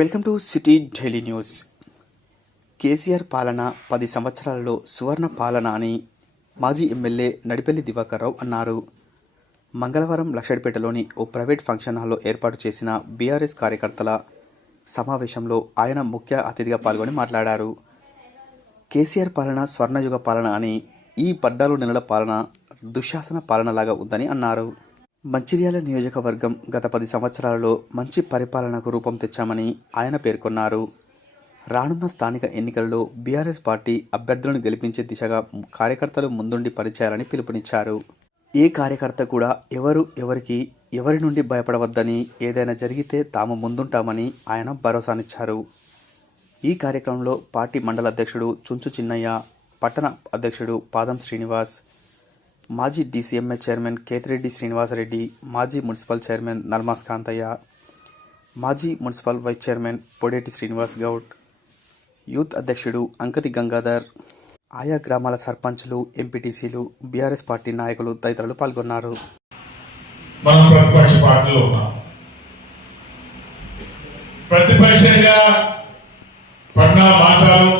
Welcome to city daily news. KCR పాలన పది సంవత్సరాలలో సువర్ణ పాలన అని మాజీ ఎమ్మెల్యే నడిపెల్లి దివాకర్రావు అన్నారు. మంగళవారం లక్షడిపేటలోని ఓ ప్రైవేట్ ఫంక్షన్ హాల్లో ఏర్పాటు చేసిన బీఆర్ఎస్ కార్యకర్తల సమావేశంలో ఆయన ముఖ్య అతిథిగా పాల్గొని మాట్లాడారు. కేసీఆర్ పాలన స్వర్ణయుగ పాలన అని ఈ పడ్డాలు నెలల పాలన దుశ్శాసన పాలనలాగా ఉందని అన్నారు. మంచిర్యాల నియోజకవర్గం గత పది సంవత్సరాలలో మంచి పరిపాలనకు రూపం తెచ్చామని ఆయన పేర్కొన్నారు. రానున్న స్థానిక ఎన్నికలలో బీఆర్ఎస్ పార్టీ అభ్యర్థులను గెలిపించే దిశగా కార్యకర్తలు ముందుండి పనిచేయాలని పిలుపునిచ్చారు. ఏ కార్యకర్త కూడా ఎవరు ఎవరికి ఎవరి నుండి భయపడవద్దని ఏదైనా జరిగితే తాము ముందుంటామని ఆయన భరోసానిచ్చారు. ఈ కార్యక్రమంలో పార్టీ మండల అధ్యక్షుడు చుంచు చిన్నయ్య పట్టణ అధ్యక్షుడు పాదం శ్రీనివాస్ మాజీ డీసీఎంఏ చైర్మన్ కేతిరెడ్డి శ్రీనివాసరెడ్డి మాజీ మున్సిపల్ చైర్మన్ నల్మాస్ కాంతయ్య మాజీ municipal vice chairman Podeti Srinivas Goud youth అధ్యక్షుడు అంకతి గంగాధర్ ఆయా గ్రామాల సర్పంచ్లు ఎంపీటీసీలు బీఆర్ఎస్ పార్టీ నాయకులు తదితరులు పాల్గొన్నారు. మనం ప్రతిపక్ష పార్టీలో ఉన్నాం. ప్రతిపక్షంగా పద్నాలుగు మాసాలు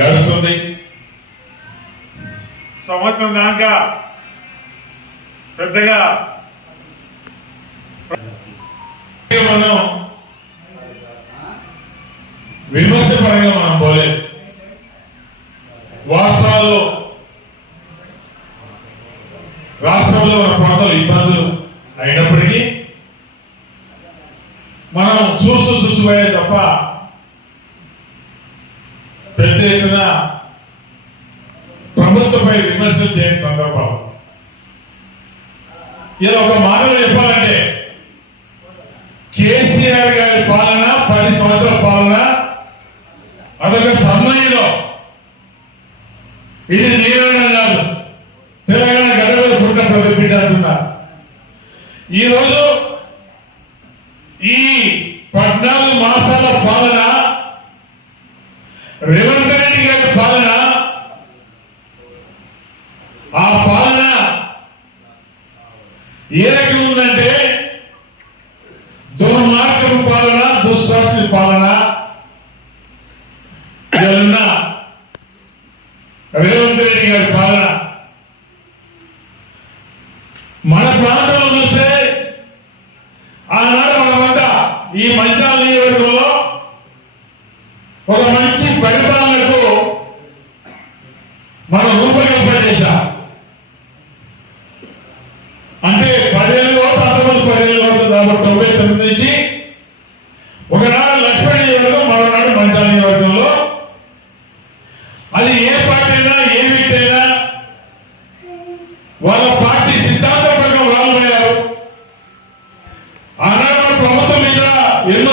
గడుస్తుంది. సంవత్సరం దాకా పెద్దగా మనం విమర్శ పరంగా మనం పోలేదు. వాస్తవాలు రాష్ట్రంలో మన ప్రాంతాలు ఇబ్బందులు అయినప్పటికీ మనం చూస్తూ చూసిపోయే తప్ప పెద్ద ఎత్తున ప్రభుత్వంపై విమర్శలు చేయని సందర్భాలు ఇలా ఒక మాటలో చెప్పాలంటే కేసీఆర్ గారి పాలన పది సంవత్సరాల పాలన అదొక సమయంలో ఇది నీరణ కాదు తెలంగాణ గడవలు పుట్ట ప్రతిబిడ్డ అంటున్నారు ఈరోజు ఈ పద్నాలుగు మాసాల పాలన రేవంత్ రెడ్డి గారి పాలన ఆ పాలన ఏ రకంగా ఉందంటే దుర్మార్గపు పాలన దుశ్శాసన పాలన. ఇవాళ రేవంత్ రెడ్డి గారి పాలన. మన ప్రాంతంలో చూస్తే ఆనాడు మన వద్ద ఈ మంచాల నియోజకవర్గంలో ఒక మంచి పరిపాలనకు మనం రూపకల్పన చేశాం అంటే పదేళ్ళు కావచ్చు అంతమంది పదేళ్ళు కావచ్చు కాబట్టి తొంభై తొమ్మిది నుంచి ఒకనాడు లక్ష్మణ నియోజకవర్గం మరోనాడు మంచాల నియోజకవర్గంలో. అది ఏ పార్టీ అయినా ఏ వ్యక్తి అయినా వాళ్ళ పార్టీ సిద్ధాంతపరంగా వాళ్ళు పోయారు. ఆనాడు ప్రభుత్వం మీద ఎన్నో